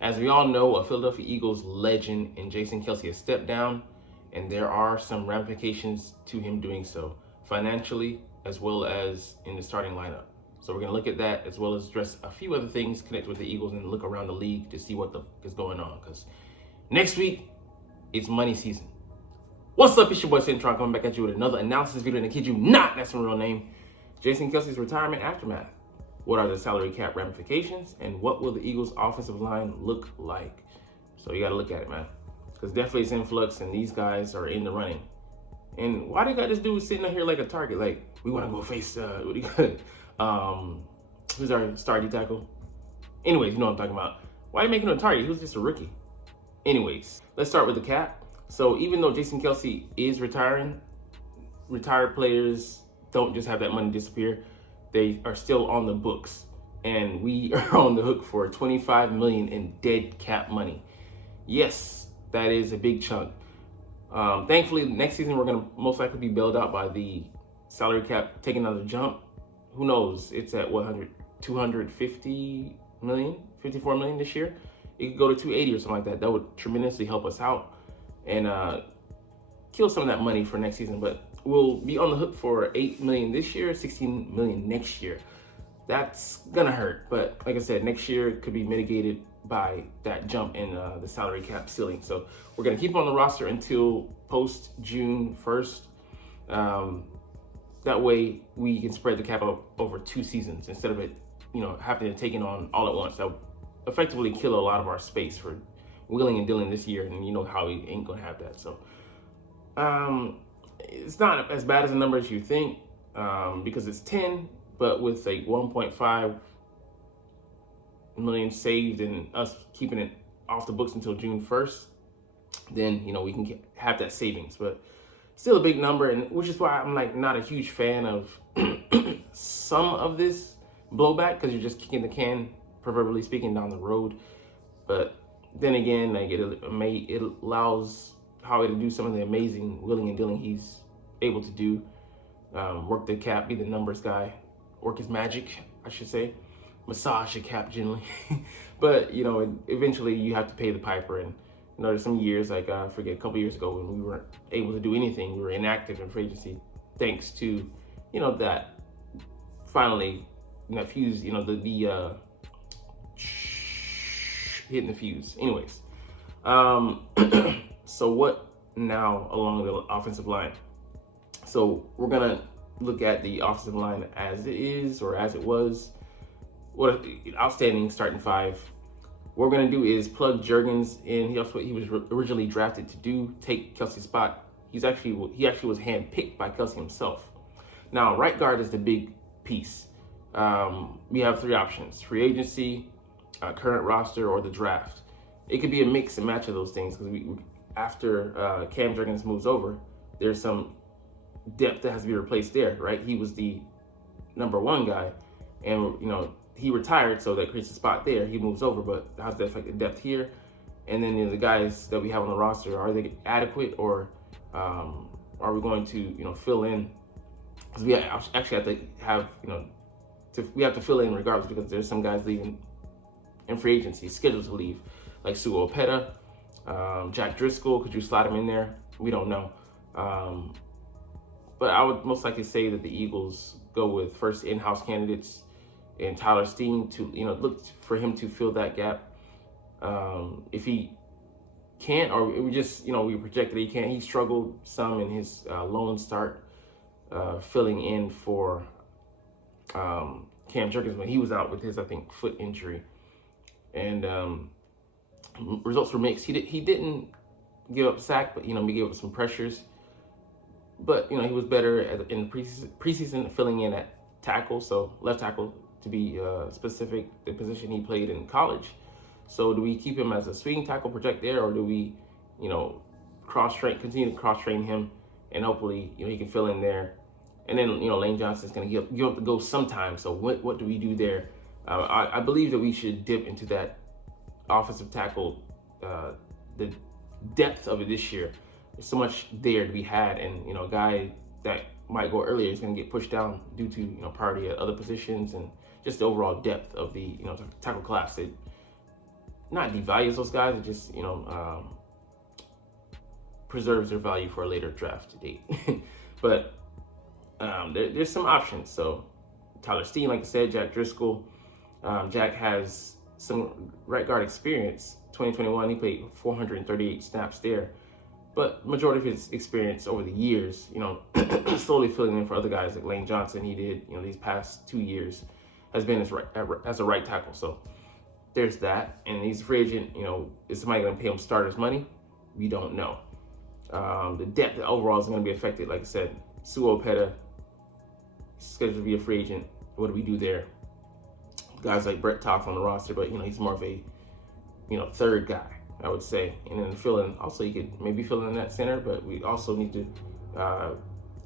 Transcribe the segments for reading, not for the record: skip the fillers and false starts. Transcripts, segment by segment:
As we all know, a Philadelphia Eagles legend and Jason Kelce has stepped down, and there are some ramifications to him doing so, financially as well as in the starting lineup. So we're going to look at that as well as address a few other things connected with the Eagles and look around the league to see what is going on. Because next week, it's money season. What's up? It's your boy Cintron coming back at you with another analysis video. And I kid you not, that's my real name. Jason Kelce's retirement aftermath. What are the salary cap ramifications? And what will the Eagles' offensive line look like? So you got to look at it, man. Because definitely it's in flux and these guys are in the running. And why they got this dude sitting up here like a target? Like, we want to go face, who's our starting tackle? Anyways, you know what I'm talking about. Why are you making him a target? He was just a rookie. Anyways, let's start with the cap. So even though Jason Kelce is retiring, retired players don't just have that money disappear. They are still on the books. And we are on the hook for $25 million in dead cap money. Yes, that is a big chunk. Thankfully, next season we're going to most likely be bailed out by the salary cap taking another jump. Who knows? It's at 250 million, 54 million this year. It could go to 280 or something like that. That would tremendously help us out and kill some of that money for next season. But we'll be on the hook for 8 million this year, 16 million next year. That's gonna hurt. But like I said, next year it could be mitigated by that jump in the salary cap ceiling. So we're gonna keep on the roster until post June 1st. That way we can spread the cap out over 2 seasons instead of it, having to take it on all at once. That would effectively kill a lot of our space for willing and dealing this year, and you know how we ain't gonna have that. So it's not as bad as a number as you think, because it's 10, but with like 1.5 million saved and us keeping it off the books until June 1st, then we can have that savings. But still a big number, and which is why I'm like not a huge fan of some of this blowback, because you're just kicking the can, proverbially speaking, down the road. But then again, like it allows Howie to do some of the amazing willing and dealing he's able to do. Work the cap, be the numbers guy, work his magic, I should say, massage the cap generally. But eventually you have to pay the piper. And there's some years, like I forget, a couple years ago when we weren't able to do anything, we were inactive in free agency, thanks to that finally that fuse, the hitting the fuse. Anyways, so what now along the offensive line? So we're gonna look at the offensive line as it is, or as it was. What outstanding starting five. What we're gonna do is plug Juergens in. He was originally drafted to do, take Kelce's spot. He actually was handpicked by Kelce himself. Now right guard is the big piece. We have 3 options: free agency, current roster, or the draft. It could be a mix and match of those things, because after Cam Juergens moves over, there's some depth that has to be replaced there, right? He was the number 1 guy, and he retired, so that creates a spot there. He moves over, but how's that affect the depth here? And then the guys that we have on the roster, are they adequate, or are we going to fill in? Because we actually have to have we have to fill in regardless, because there's some guys leaving in free agency, scheduled to leave, like Sue Opeta, Jack Driscoll. Could you slide him in there? We don't know. But I would most likely say that the Eagles go with first in-house candidates and Tyler Steen to look for him to fill that gap. If he can't, or we just we projected he can't. He struggled some in his lone start, filling in for Cam Juergens when he was out with his, I think, foot injury. And results were mixed. He didn't give up a sack, but he gave up some pressures. But he was better in preseason filling in at tackle, so left tackle to be specific, the position he played in college. So do we keep him as a swing tackle, project there, or do we continue to cross train him, and hopefully he can fill in there? And then Lane Johnson's going to give up the ghost sometime. So what do we do there? I believe that we should dip into that offensive tackle, the depth of it this year. There's so much there to be had, and a guy that might go earlier is going to get pushed down due to priority at other positions, and just the overall depth of the tackle class. not devalues those guys. It just preserves their value for a later draft date. But there's some options. So Tyler Steen, like I said, Jack Driscoll. Jack has some right guard experience. 2021, he played 438 snaps there. But majority of his experience over the years, slowly filling in for other guys like Lane Johnson, he did, these past 2 years, has been as a right tackle. So there's that. And he's a free agent. Is somebody going to pay him starters money? We don't know. The depth overall is going to be affected. Like I said, Suopeta is scheduled to be a free agent. What do we do there? Guys like Brett Toth on the roster, but he's more of a third guy, I would say. And then fill in, also you could maybe fill in that center, but we also need to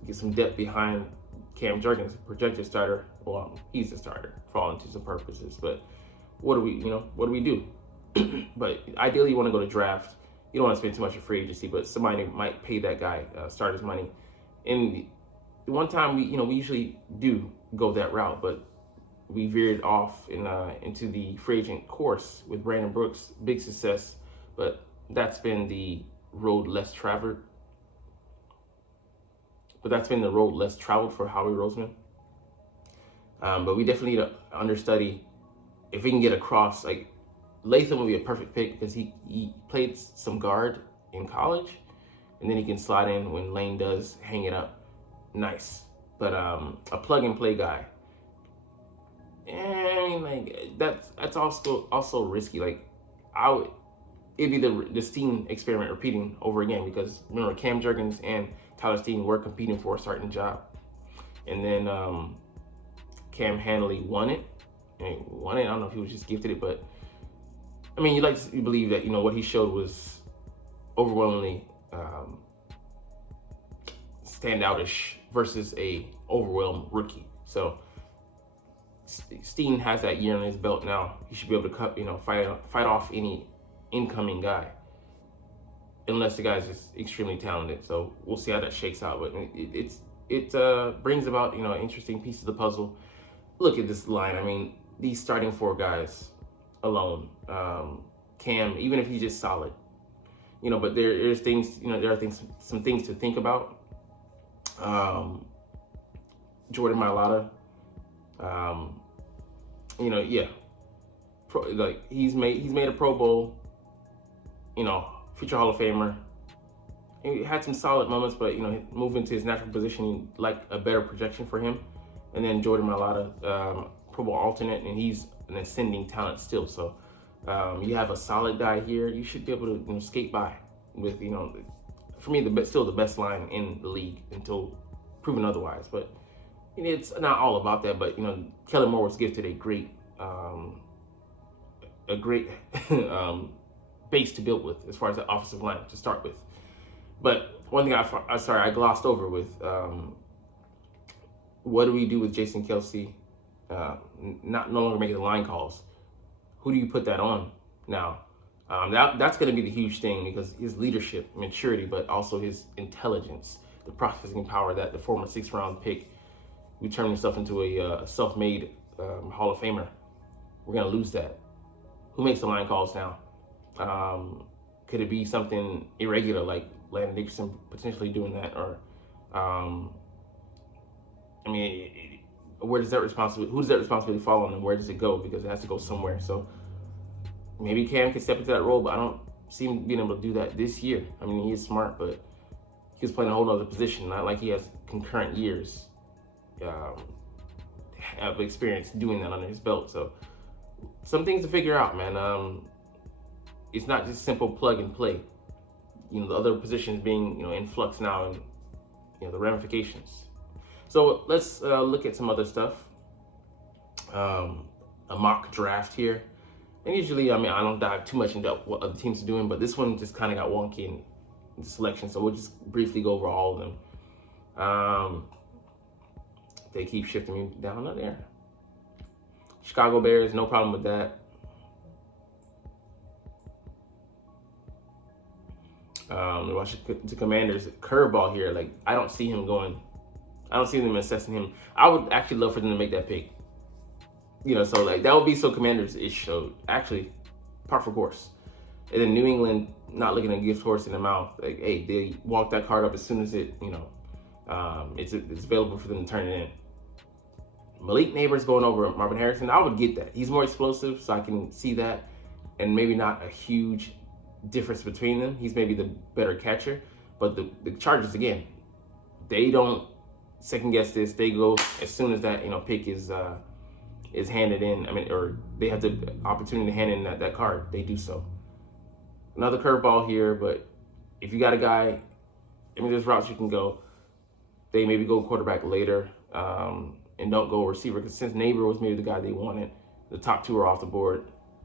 get some depth behind Cam Jurgens, projected starter. Well, he's a starter for all intents and purposes. But what do we do? But ideally, you want to go to draft. You don't want to spend too much of free agency, but somebody might pay that guy starters money. And the one time we usually do go that route, but we veered off into the free agent course with Brandon Brooks, big success, but that's been the road less traveled. For Howie Roseman. But we definitely need to understudy if we can get across. Like Latham would be a perfect pick because he played some guard in college, and then he can slide in when Lane does hang it up. Nice, but a plug and play guy. And that's also risky. Like it'd be the Steen experiment repeating over again, because remember Cam Jurgens and Tyler Steen were competing for a starting job, and then Cam Hanley won it. I don't know if he was just gifted it, but you like to believe that what he showed was overwhelmingly standoutish versus a overwhelmed rookie. So Steen has that year on his belt now. He should be able to fight off any incoming guy, unless the guy's just extremely talented. So we'll see how that shakes out. But it brings about an interesting piece of the puzzle. Look at this line. These starting 4 guys alone, Cam, even if he's just solid, but there's things, there are some things to think about. Jordan Mailata, he's made a Pro Bowl, future Hall of Famer. He had some solid moments, but moving to his natural position, like a better projection for him. And then Jordan Mailata, Pro Bowl alternate, and he's an ascending talent still. So you have a solid guy here. You should be able to skate by with for me still the best line in the league until proven otherwise. But it's not all about that. But Kellen Moore was gifted a great base to build with as far as the offensive line to start with. But one thing I glossed over with what do we do with Jason Kelce no longer making the line calls? Who do you put that on now? That's going to be the huge thing, because his leadership, maturity, but also his intelligence, the processing power that the former 6th-round pick who turned himself into a self-made Hall of Famer. We're going to lose that. Who makes the line calls now? Could it be something irregular like Landon Dickerson potentially doing that? Or, where does that responsibility? Who does that responsibility fall on, and where does it go? Because it has to go somewhere. So maybe Cam can step into that role, but I don't see him being able to do that this year. He is smart, but he was playing a whole other position. Not like he has concurrent years of experience doing that under his belt. So some things to figure out, man. It's not just simple plug and play. The other positions being in flux now, and the ramifications. So let's look at some other stuff. A mock draft here. And usually, I don't dive too much into what other teams are doing, but this one just kind of got wonky in the selection. So we'll just briefly go over all of them. They keep shifting me down there. Chicago Bears, no problem with that. The Commanders, curveball here. Like, I don't see him going. I don't see them assessing him. I would actually love for them to make that pick. So like that would be so Commanders-ish. So actually, par for course. And then New England not looking a gift horse in the mouth. Like, hey, they walk that card up as soon as it, it's available for them to turn it in. Malik Neighbors going over Marvin Harrison, I would get that. He's more explosive, so I can see that. And maybe not a huge difference between them. He's maybe the better catcher. But the Chargers, again, they don't second guess this. They go as soon as that pick is handed in. I mean, or they have the opportunity to hand in that card. They do so. Another curveball here, but if you got a guy, I mean, there's routes you can go. They maybe go quarterback later and don't go receiver, because since Neighbor was maybe the guy they wanted, the top two are off the board,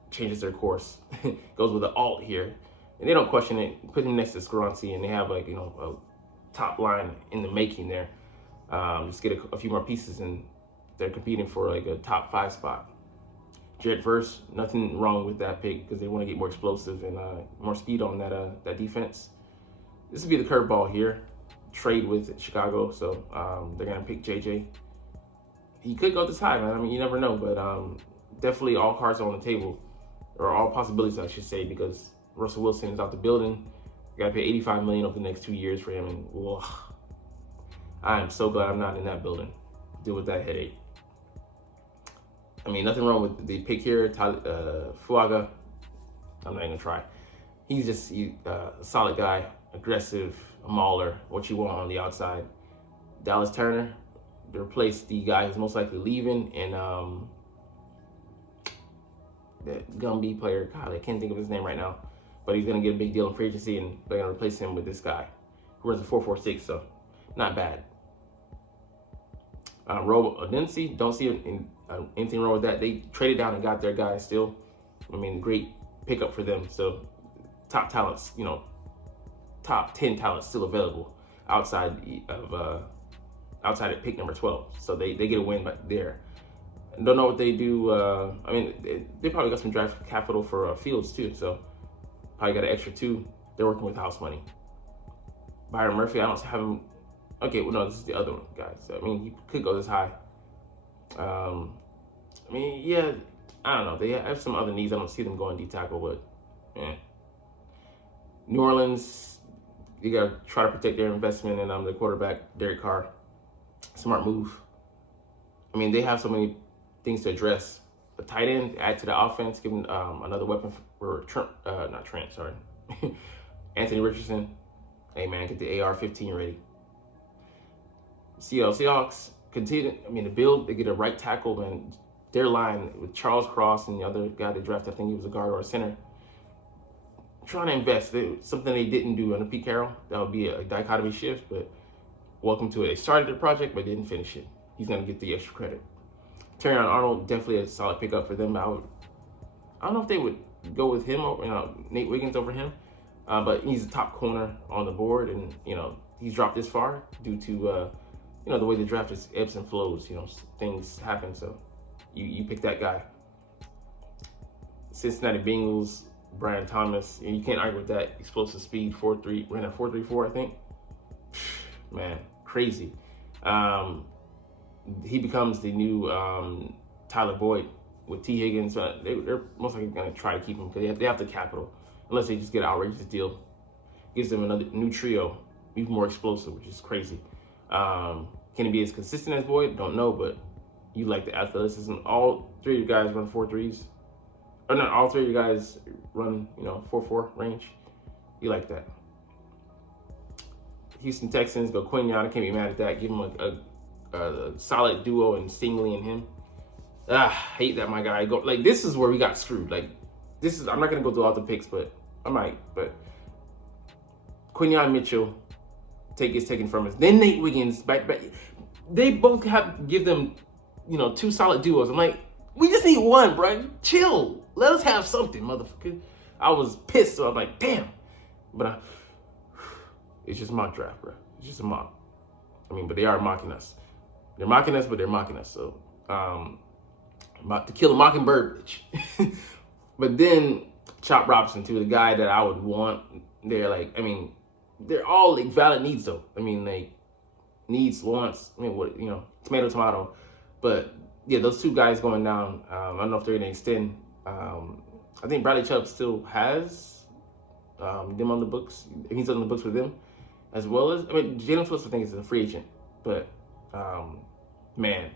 changes their course, goes with the alt here, and they don't question it. Put him next to Scaronci, and they have a top line in the making there. Just get a few more pieces, and they're competing for like a top 5 spot. Jared Verse, nothing wrong with that pick because they want to get more explosive and more speed on that defense. This would be the curveball here. Trade with Chicago, so they're gonna pick JJ. He could go this high, man. I mean, you never know, but definitely all cards are on the table, or all possibilities, I should say, because Russell Wilson is out the building. You gotta pay $85 million over the next 2 years for him, and whoa, I am so glad I'm not in that building. Deal with that headache. I mean, nothing wrong with the pick here. Fuaga, I'm not even gonna try. He's just a solid guy, aggressive, a mauler, what you want on the outside. Dallas Turner, to replace the guy who's most likely leaving, and that Gumby player, God, I can't think of his name right now, but he's gonna get a big deal in free agency, and they're gonna replace him with this guy who runs a 4.46, so not bad. Robo Odense, don't see anything wrong with that. They traded down and got their guy still. I mean, great pickup for them. So top talents, top 10 talents still available outside at pick number 12. So they get a win there. Don't know what they do. I mean, they probably got some draft capital for Fields too. So probably got an extra 2. They're working with house money. Byron Murphy, I don't have him. Okay, well, no, this is the other one, guys. So, I mean, he could go this high. I mean, yeah, I don't know. They have some other needs. I don't see them going D tackle, but yeah. New Orleans, you got to try to protect their investment in the quarterback, Derek Carr. Smart move. I mean, they have so many things to address. A tight end, add to the offense, give them another weapon for Anthony Richardson. Hey, man, get the AR-15 ready. Seahawks continue. I mean, the build, they get a right tackle, and their line with Charles Cross and the other guy they drafted, I think he was a guard or a center. Trying to invest. Something they didn't do under Pete Carroll. That would be a dichotomy shift, but welcome to it. They started the project, but didn't finish it. He's going to get the extra credit. Terrion Arnold, definitely a solid pickup for them. I don't know if they would go with him or Nate Wiggins over him, but he's a top corner on the board, and he's dropped this far due to the way the draft is ebbs and flows. Things happen, so you pick that guy. Cincinnati Bengals, Brian Thomas, and you can't argue with that. Explosive speed, 4.3, ran a 4.34, I think. Man, crazy. He becomes the new Tyler Boyd with T. Higgins. They're most likely going to try to keep him because they have the capital, unless they just get an outrageous deal. Gives them another new trio, even more explosive, which is crazy. Can he be as consistent as Boyd? Don't know, but you like the athleticism. All 3 of you guys run 4.3s. Or not, all 3 of you guys run, 4.4 range. You like that. Houston Texans go Quinion. I can't be mad at that. Give him a solid duo in Stingley and him. Hate that my guy. This is where we got screwed. I'm not gonna go through all the picks, but I might. But Quinion Mitchell gets taken from us. Then Nate Wiggins back. They both give them, 2 solid duos. I'm like, we just need 1, bro. Chill. Let us have something, motherfucker. I was pissed, so I'm like, damn. But it's just mock draft, bro. It's just a mock. I mean, but they are mocking us. They're mocking us, but they're mocking us. So, about to kill a mockingbird, bitch. But then Chop Robinson, too, the guy that I would want. They're all valid needs, though. Needs, wants. Tomato. But yeah, those 2 guys going down. I don't know if they're gonna extend I think Bradley Chubb still has them on the books. He's on the books with them, as well as, I mean, Jalen Phillips, I think, is a free agent. But, man,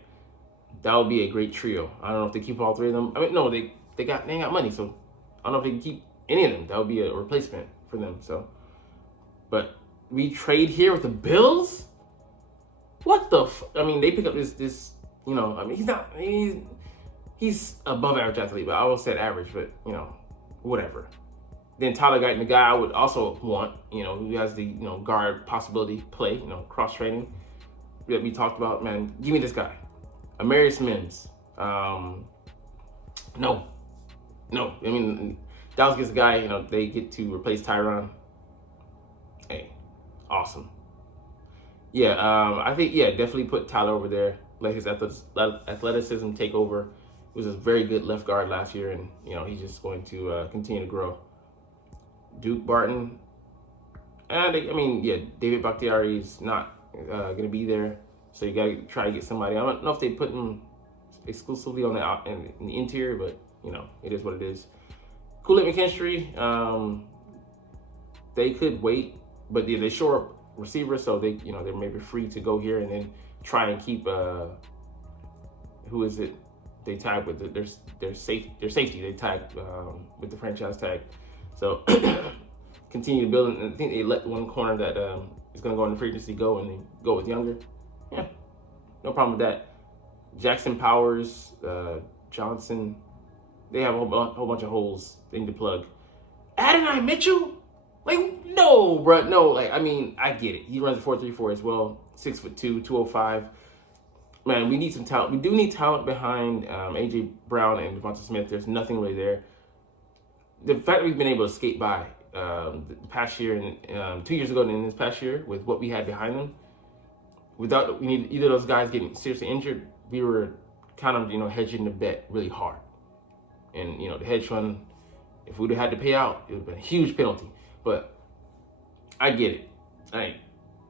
that would be a great trio. I don't know if they keep all three of them. I mean, no, they ain't got money, so I don't know if they can keep any of them. That would be a replacement for them. So, but we trade here with the Bills? What the I mean, they pick up this, you know, I mean, he's above average athlete, but I almost said average, but, you know, whatever. Then Tyler Guyton, the guy I would also want, you know, who has the, you know, guard possibility play, you know, cross training that we talked about. Man, give me this guy. Amarius Mims. No. I mean, Dallas gets a guy, you know, they get to replace Tyron. Hey, awesome. Yeah, I think, yeah, definitely put Tyler over there. Let his athleticism take over. He was a very good left guard last year, and, you know, he's just going to continue to grow. Duke Barton. And, I mean, yeah, David Bakhtiari is not going to be there. So you got to try to get somebody. I don't know if they put him exclusively on in the interior, but, you know, it is what it is. Kool-Aid McKinstry, they could wait, but they shore up receivers, so they, you know, they're maybe free to go here and then try and keep who is it they tag with their safety they tag with the franchise tag. So continue to build, and I think they let one corner that is going to go into free agency go, and then go with Younger. Yeah, no problem with that. Jackson Powers, Johnson, they have a whole bunch of holes they need to plug. Adonai Mitchell? Like, no, bro, no. Like, I mean, I get it. He runs a 4.34 as well, 6'2", 205. Man, we need some talent. We do need talent behind AJ Brown and Devonta Smith. There's nothing really there. The fact that we've been able to skate by the past year and 2 years ago and in this past year with what we had behind them, without we need either of those guys getting seriously injured, we were kind of, you know, hedging the bet really hard. And, you know, the hedge fund, if we'd have had to pay out, it would have been a huge penalty. But I get it.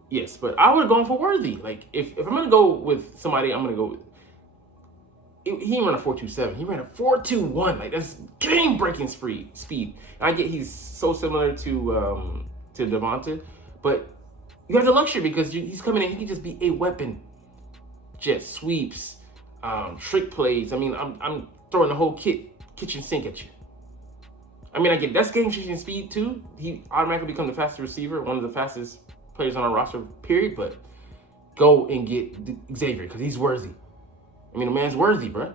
Yes, but I would have gone for Worthy. Like, if I'm going to go with somebody, I'm going to go with... He didn't run a 4.27. He ran a 4.21. Like, that's game-breaking speed. And I get he's so similar to Devonta, but you have the luxury because he's coming in. He can just be a weapon. Jet sweeps, trick plays. I mean, I'm throwing the whole kitchen sink at you. I mean, I get that's game-changing speed too. He automatically becomes the fastest receiver, one of the fastest players on our roster, period. But go and get Xavier because he's worthy. I mean, the man's worthy, bro.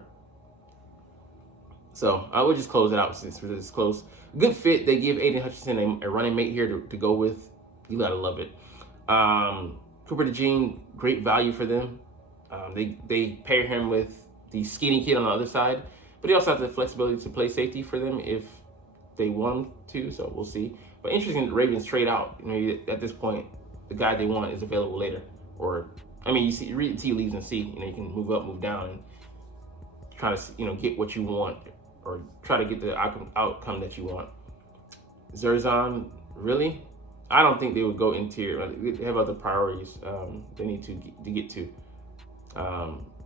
So I would just close it out since we're this close. Good fit. They give Aiden Hutchinson a running mate here to go with. You gotta love it. Cooper DeJean, great value for them. They pair him with the skinny kid on the other side, but he also has the flexibility to play safety for them if they want him to, so we'll see. But interesting, the Ravens trade out. You know, at this point, the guy they want is available later. Or, I mean, you read the tea leaves and see. You know, you can move up, move down, and try to, you know, get what you want, or try to get the outcome that you want. Zerzan, really? I don't think they would go interior. They have other priorities they need to get to.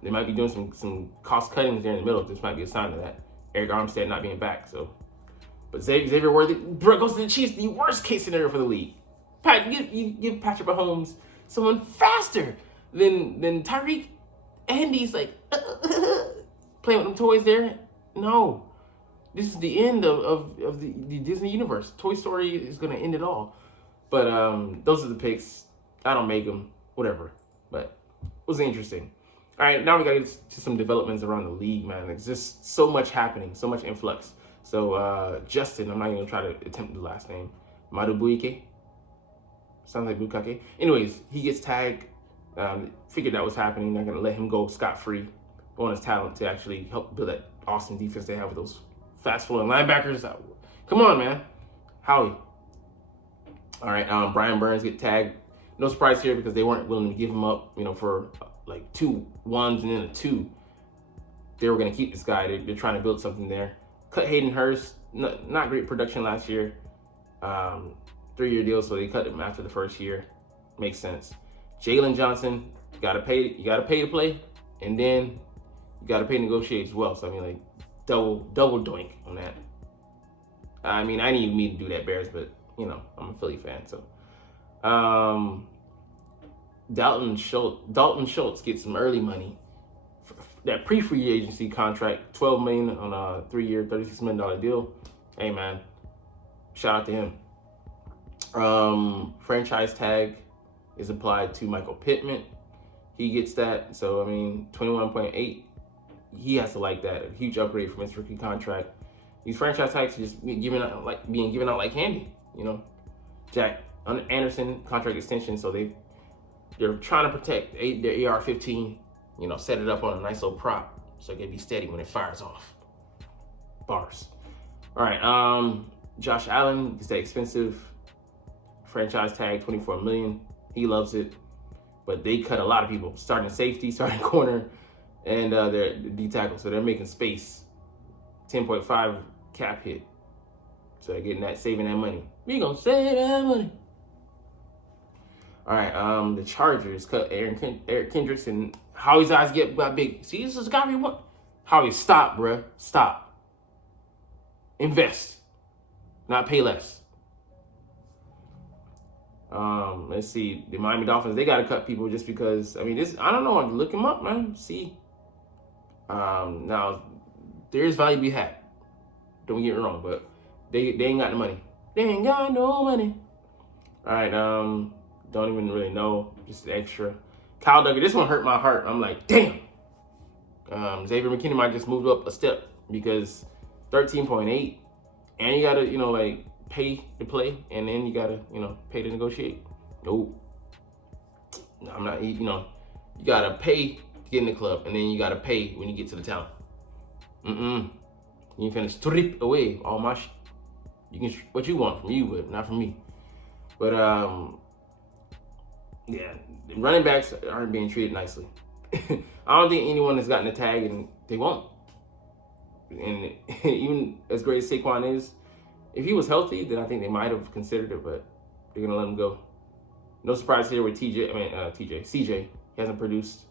They might be doing some cost cuttings there in the middle. This might be a sign of that. Eric Armstead not being back, so. But Xavier Worthy, bro, goes to the Chiefs, the worst case scenario for the league. Pat, you give Patrick Mahomes someone faster than Tyreek, and he's like playing with them toys there. No, this is the end of the Disney universe. Toy Story is gonna end it all. But those are the picks. I don't make them, whatever. But it was interesting. All right, now we gotta get to some developments around the league, man. There's just so much happening, so much influx. So Justin, I'm not even gonna try to attempt the last name. Madubuike. Sounds like Bukake. Anyways, he gets tagged. Figured that was happening. Not gonna let him go scot-free. On his talent to actually help build that awesome defense they have with those fast-flowing linebackers. Come on, man. Howie. All right, Brian Burns get tagged. No surprise here because they weren't willing to give him up, you know, for like 2 1s and then a 2. They were gonna keep this guy. They're trying to build something there. Cut Hayden Hurst, not great production last year. 3-year deal, so they cut him after the first year. Makes sense. Jalen Johnson, you gotta pay to play, and then you gotta pay to negotiate as well. So I mean, like double doink on that. I mean, I didn't even mean to do that, Bears, but you know, I'm a Philly fan, so. Dalton Schultz gets some early money. That pre-free agency contract, $12 million on a 3-year, $36 million deal. Hey man, shout out to him. Franchise tag is applied to Michael Pittman. He gets that. So I mean, 21.8. He has to like that. A huge upgrade from his rookie contract. These franchise tags are just being given out like candy. You know, Jack Anderson contract extension. So they're trying to protect their AR-15. You know, set it up on a nice little prop so it can be steady when it fires off. Bars. All right. Josh Allen gets that expensive franchise tag, $24 million. He loves it, but they cut a lot of people, starting safety, starting corner, and their D tackle. So they're making space. 10.5 cap hit. So they're getting saving that money. We gonna save that money. All right, the Chargers cut Eric Kendricks, and Howie's eyes got big. See, this has got to be one. Howie, stop, bruh. Stop. Invest, not pay less. Let's see. The Miami Dolphins, they got to cut people just because, I mean, I don't know. Look them up, man. See. Now, there is value to be had. Don't get me wrong, but they ain't got the money. They ain't got no money. All right, don't even really know. Just extra. Kyle Duggar, this one hurt my heart. I'm like, damn. Xavier McKinney might just moved up a step because 13.8, and you gotta, you know, like pay to play, and then you gotta, you know, pay to negotiate. Nope. No, I'm not. You know, you gotta pay to get in the club, and then you gotta pay when you get to the town. You finish strip away all my shit. You can what you want from you, but not from me. But yeah, running backs aren't being treated nicely. I don't think anyone has gotten a tag, and they won't. And even as great as Saquon is, if he was healthy, then I think they might have considered it, but they're gonna let him go. No surprise here with CJ. He hasn't produced.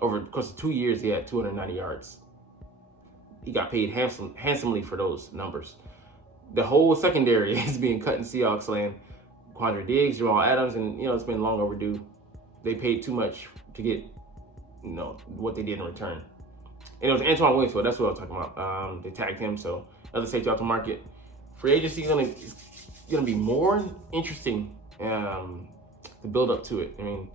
Over the course of 2 years, he had 290 yards. He got paid handsomely for those numbers. The whole secondary is being cut in Seahawks land. Quandre Diggs, Jamal Adams, and you know, it's been long overdue. They paid too much to get, you know, what they did in return. And it was Antoine Winfield, that's what I was talking about. They tagged him, so another safety off the market. Free agency is gonna be more interesting to build up to it. I mean,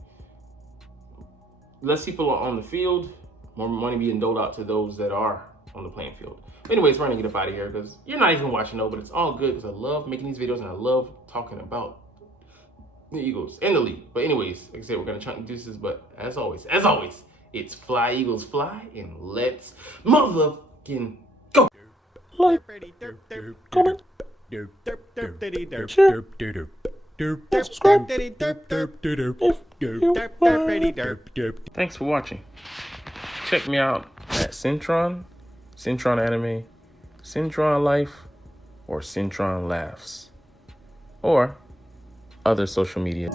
less people are on the field, more money being doled out to those that are on the playing field. But anyways, we're gonna get up out of here because you're not even watching, but it's all good because I love making these videos and I love talking about the Eagles and the league. But anyways, like I said, we're gonna chunk deuces, but as always, it's fly Eagles fly, and let's motherfucking go. Like, comment, share, and subscribe if you Thanks for watching. Check me out at Cintron Anime, Cintron Life, or Cintron Laughs, or other social media.